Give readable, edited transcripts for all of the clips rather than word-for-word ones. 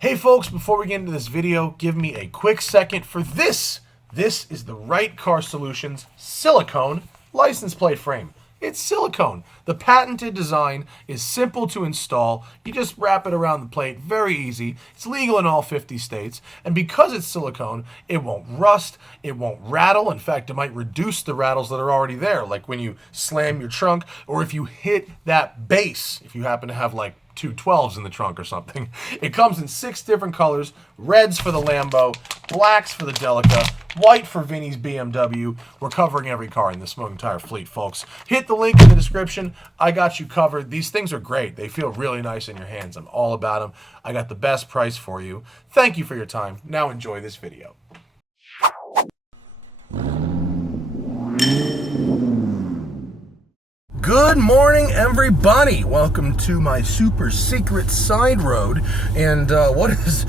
Hey folks, before we get into this video, give me a quick second for this. This is the Right Car Solutions silicone license plate frame. It's silicone. The patented design is simple to install. You just wrap it around the plate, very easy. It's legal in all 50 states. And because it's silicone, it won't rust, it won't rattle. In fact, it might reduce the rattles that are already there, like when you slam your trunk or if you hit that base, if you happen to have like two 12s in the trunk or something. It comes in 6 different colors: reds for the Lambo, blacks for the Delica, white for Vinny's BMW. We're covering every car in the Smoking Tire fleet, folks. Hit the link in the description. I got you covered. These things are great. They feel really nice in your hands. I'm all about them. I got the best price for you. Thank you for your time. Now enjoy this video. Good morning, everybody. Welcome to my super secret side road, and what has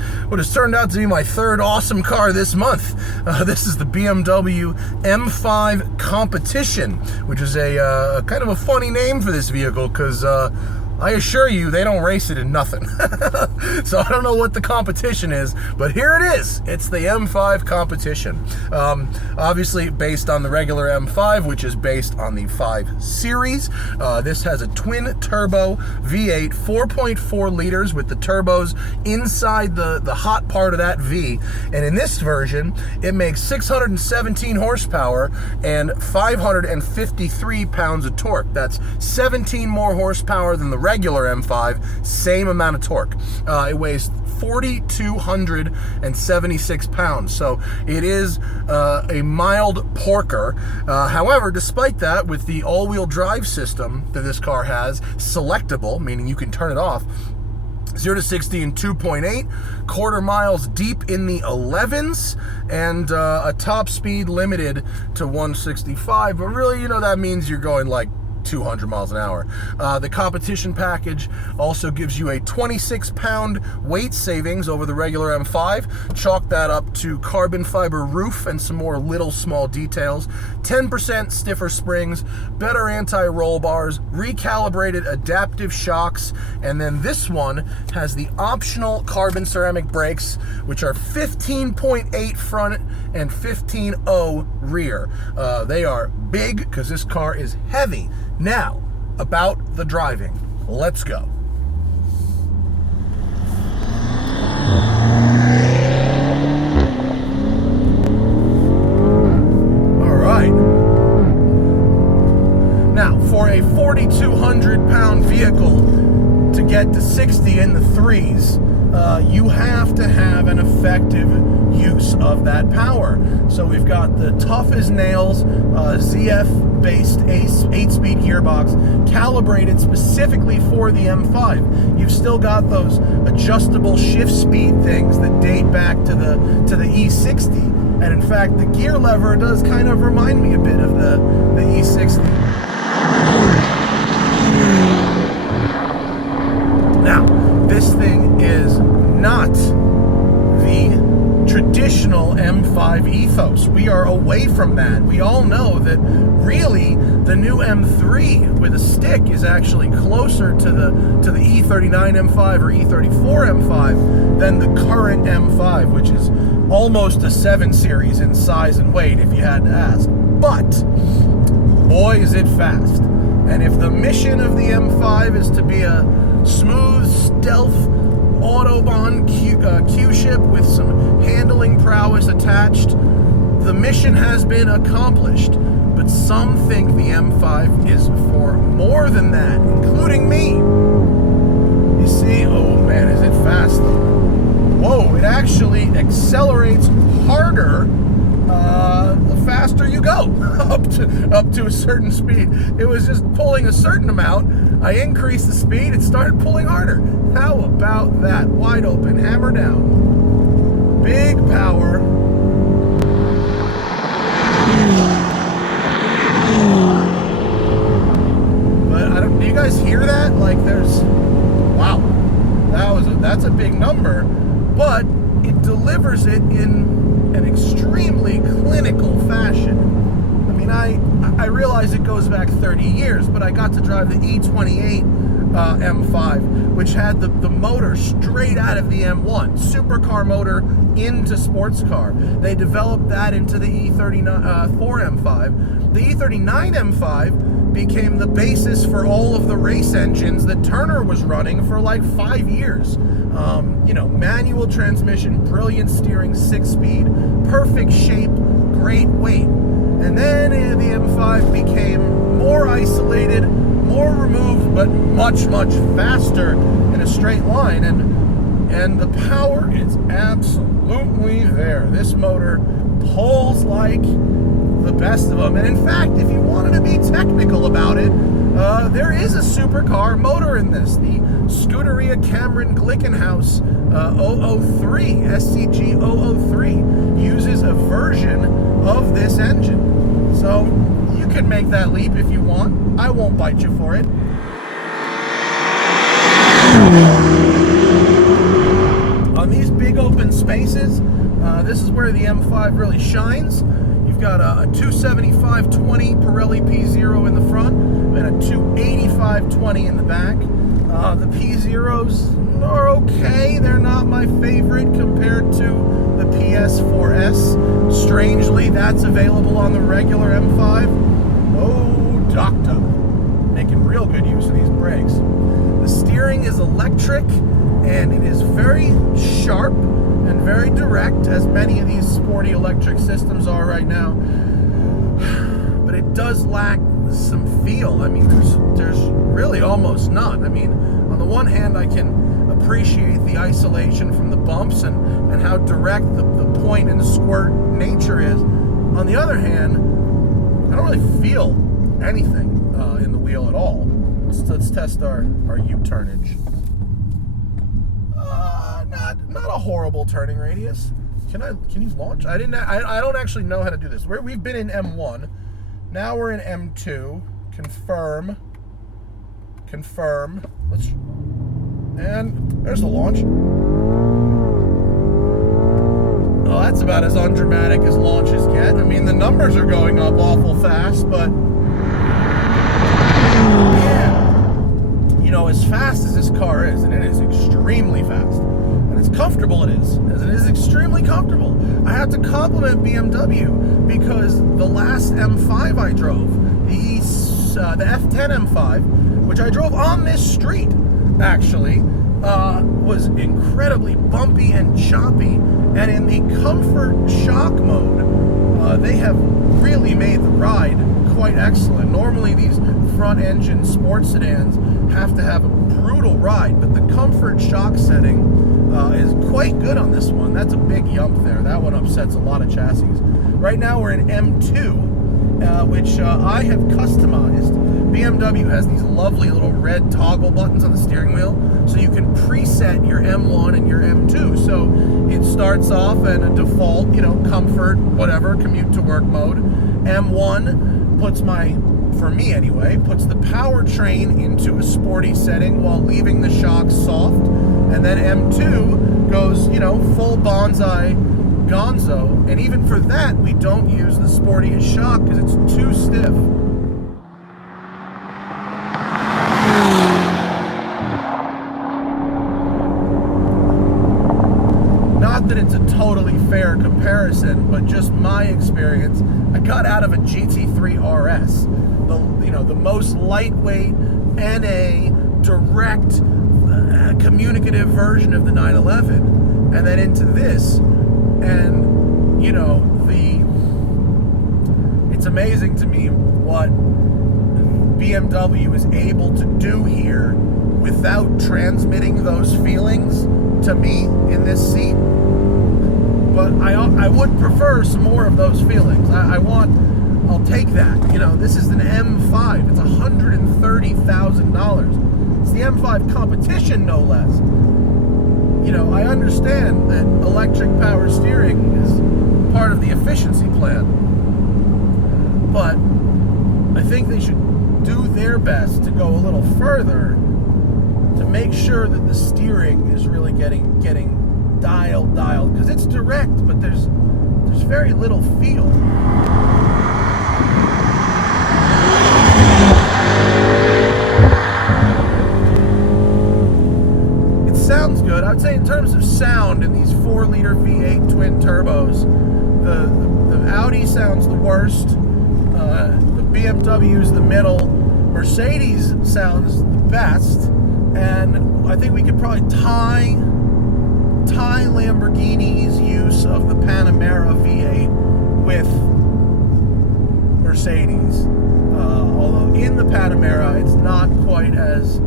turned out to be my third awesome car this month. This is the BMW M5 Competition, which is a kind of a funny name for this vehicle because I assure you, they don't race it in nothing. So I don't know what the competition is, but here it is. It's the M5 Competition. Obviously based on the regular M5, which is based on the 5 Series. This has a twin turbo V8, 4.4 liters with the turbos inside the hot part of that V. And in this version, it makes 617 horsepower and 553 pounds of torque. That's 17 more horsepower than the regular M5, same amount of torque. It weighs 4,276 pounds, so it is a mild porker. However, despite that, with the all-wheel drive system that this car has, selectable, meaning you can turn it off, 0 to 60 in 2.8, quarter miles deep in the 11s, and a top speed limited to 165, but really, you know, that means you're going like 200 miles an hour. The competition package also gives you a 26-pound weight savings over the regular M5. Chalk that up to carbon fiber roof and some more little small details. 10% stiffer springs, better anti-roll bars, recalibrated adaptive shocks, and then this one has the optional carbon ceramic brakes, which are 15.8 front and 15.0 rear. They are big because this car is heavy. Now, about the driving. Let's go. All right. Now, for a 4,200-pound vehicle to get to 60 in the 3s, you have to have an effective use of that power. So we've got the tough as nails ZF-based 8-speed gearbox, calibrated specifically for the M5. You've still got those adjustable shift speed things that date back to the E60, and in fact, the gear lever does kind of remind me a bit of the E60. Now, this thing is not the traditional M5 ethos. We are away from that. We all know that really the new M3 with a stick is actually closer to the E39 M5 or E34 M5 than the current M5, which is almost a 7 Series in size and weight if you had to ask. But boy, is it fast. And if the mission of the M5 is to be a smooth, stealth Autobahn Q-ship with some handling prowess attached, the mission has been accomplished. But some think the M5 is for more than that, including me. You see, oh man, is it fast though. Whoa, it actually accelerates harder the faster you go, up to a certain speed. It was just pulling a certain amount. I increased the speed, it started pulling harder. How about that? Wide open, hammer down. Big power. But do you guys hear that? Like wow, that's a big number, but it delivers it in an extremely clinical fashion. I mean, I realize it goes back 30 years, but I got to drive the E28 M5, which had the motor straight out of the M1, supercar motor into sports car. They developed that into the E39 4 M5. The E39 M5 became the basis for all of the race engines that Turner was running for like 5 years. Manual transmission, brilliant steering, 6-speed, perfect shape, great weight. And then the M5 became more isolated, more removed, but much, much faster in a straight line. And the power is absolutely there. This motor pulls like the best of them. And in fact, if you wanted to be technical about it, there is a supercar motor in this. The Scuderia Cameron Glickenhaus 003, SCG 003, uses a version of this engine. So you can make that leap if you want. I won't bite you for it. On these big open spaces, this is where the M5 really shines. You've got a 275/20 Pirelli P0 in the front and a 285/20 in the back. The P0s are okay. They're not my favorite compared to the PS4S. Strangely, that's available on the regular M5. Oh, doctor. Making real good use of these brakes. The steering is electric, and it is very sharp and very direct, as many of these sporty electric systems are right now. But it does lack some feel. I mean, there's really almost none. I mean, on the one hand, I can appreciate the isolation from the bumps and how direct the point and squirt nature is. On the other hand, I don't really feel anything in the wheel at all. Let's test our U-turnage. Not a horrible turning radius. Can you launch? I don't actually know how to do this. We've been in M1. Now we're in M2. Confirm. And there's the launch. Oh, that's about as undramatic as launches get. I mean, the numbers are going up awful fast, but yeah. As fast as this car is, and it is extremely fast, and as comfortable it is extremely comfortable. I have to compliment BMW because the last M5 I drove, the F10 M5, which I drove on this street, actually, was incredibly bumpy and choppy, and in the comfort shock mode, they have really made the ride quite excellent. Normally these front engine sports sedans have to have a brutal ride, but the comfort shock setting is quite good on this one. That's a big yump there. That one upsets a lot of chassis. Right now we're in M2, which I have customized. BMW has these lovely little red toggle buttons on the steering wheel, so you can preset your M1 and your M2. So it starts off in a default, comfort, whatever, commute to work mode. M1 puts for me anyway, puts the powertrain into a sporty setting while leaving the shocks soft. And then M2 goes, full bonsai gonzo. And even for that, we don't use the sportiest shock because it's too stiff. Not that it's a totally fair comparison, but just my experience. I got out of a GT3 RS, the most lightweight NA direct communicative version of the 911, and then into this, and it's amazing to me what BMW is able to do here without transmitting those feelings to me in this seat. But I would prefer some more of those feelings. I'll take that. This is an M5. It's $130,000. It's the M5 Competition, no less. I understand that electric power steering is part of the efficiency plan. But I think they should do their best to go a little further to make sure that the steering is really getting dialed, because it's direct, but there's very little feel. terms of sound in these 4-liter V8 twin turbos, the Audi sounds the worst. The BMW's the middle. Mercedes sounds the best. And I think we could probably tie Lamborghini's use of the Panamera V8 with Mercedes. Although in the Panamera, it's not quite as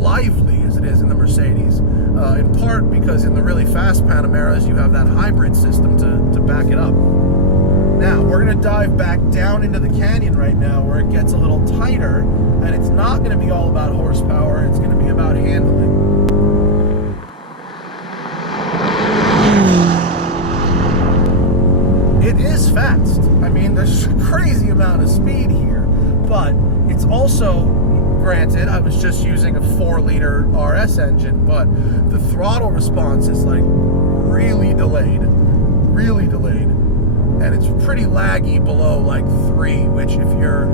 lively as it is in the Mercedes. In part because in the really fast Panameras, you have that hybrid system to back it up. Now, we're going to dive back down into the canyon right now where it gets a little tighter, and it's not going to be all about horsepower, it's going to be about handling. It is fast. I mean, there's a crazy amount of speed here, but it's also, granted, I was just using a 4-liter RS engine, but the throttle response is like really delayed, and it's pretty laggy below like 3, which if you're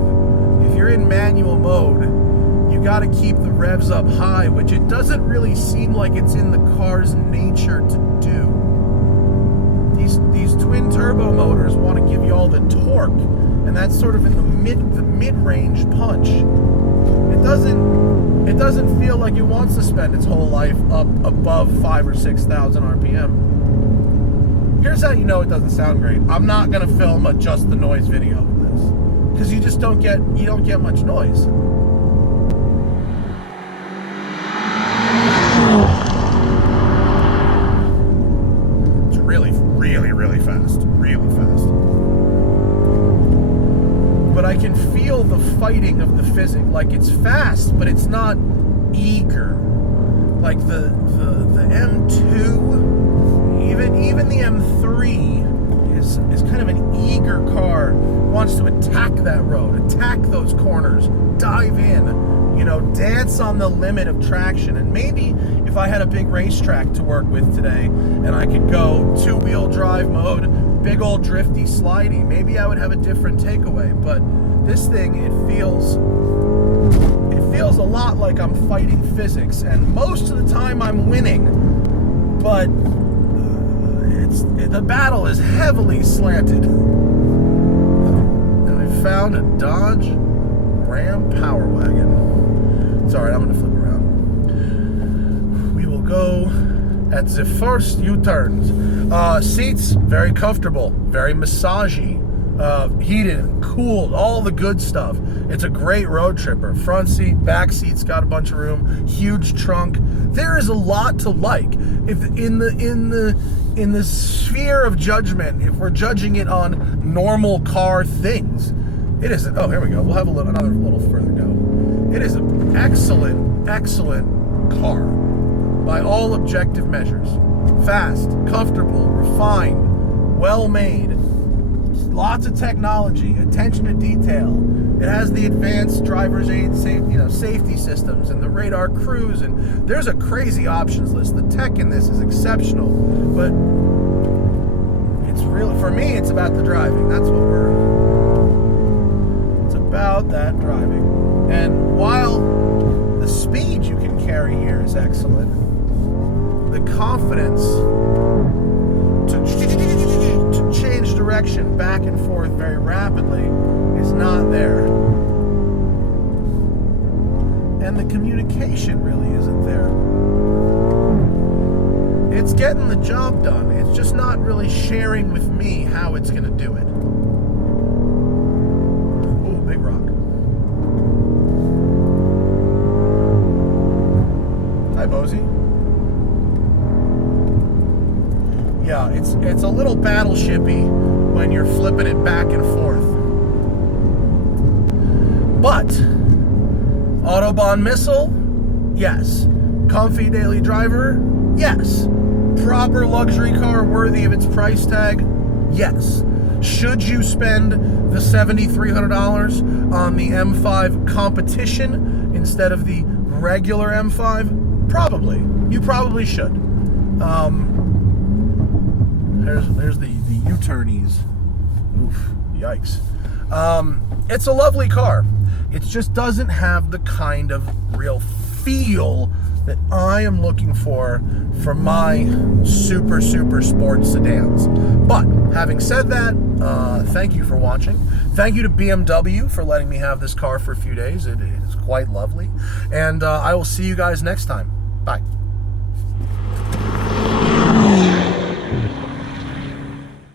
in manual mode, you got to keep the revs up high, which it doesn't really seem like it's in the car's nature to do. These twin turbo motors want to give you all the torque, and that's sort of in the mid-range punch. It doesn't feel like it wants to spend its whole life up above 5,000 or 6,000 RPM. Here's how you know it doesn't sound great. I'm not gonna film a just the noise video with this, because you just don't get much noise. It's really fast, But I can feel the fighting of the physics. Like, it's fast, but it's not eager. Like the M2, even the M3 is kind of an eager car. Wants to attack that road, attack those corners, dive in, dance on the limit of traction. And maybe if I had a big racetrack to work with today and I could go 2-wheel drive mode, big old drifty slidey, maybe I would have a different takeaway. But this thing, it feels a lot like I'm fighting physics, and most of the time I'm winning, but the battle is heavily slanted. And we found a Dodge Ram Power Wagon. It's alright, I'm gonna flip around. We will go at the first U-turns. Seats, very comfortable, very massagey, heated and cooled, all the good stuff. It's a great road tripper. Front seat, back seat's got a bunch of room, huge trunk. There is a lot to like. If in the sphere of judgment, if we're judging it on normal car things, it is. Oh, here we go. We'll have another little further go. It is an excellent car by all objective measures. Fast, comfortable, refined, well made. Lots of technology, attention to detail. It has the advanced driver's aid safety systems and the radar cruise, and there's a crazy options list. The tech in this is exceptional, but it's really, for me, it's about the driving. It's about that driving. And while the speed you can carry here is excellent, the confidence to change direction back and forth very rapidly is not there. And the communication really isn't there. It's getting the job done. It's just not really sharing with me how it's going to do it. Ooh, big rock. Hi, Bozy. Yeah, it's a little battleshipy when you're flipping it back and forth. But Autobahn missile, yes. Comfy daily driver, yes. Proper luxury car worthy of its price tag, yes. Should you spend the $7,300 on the M5 Competition instead of the regular M5? Probably. You probably should. There's the U-turnies. Oof, yikes. It's a lovely car. It just doesn't have the kind of real feel that I am looking for my super sports sedans. But having said that, thank you for watching. Thank you to BMW for letting me have this car for a few days. It is quite lovely. And I will see you guys next time. Bye.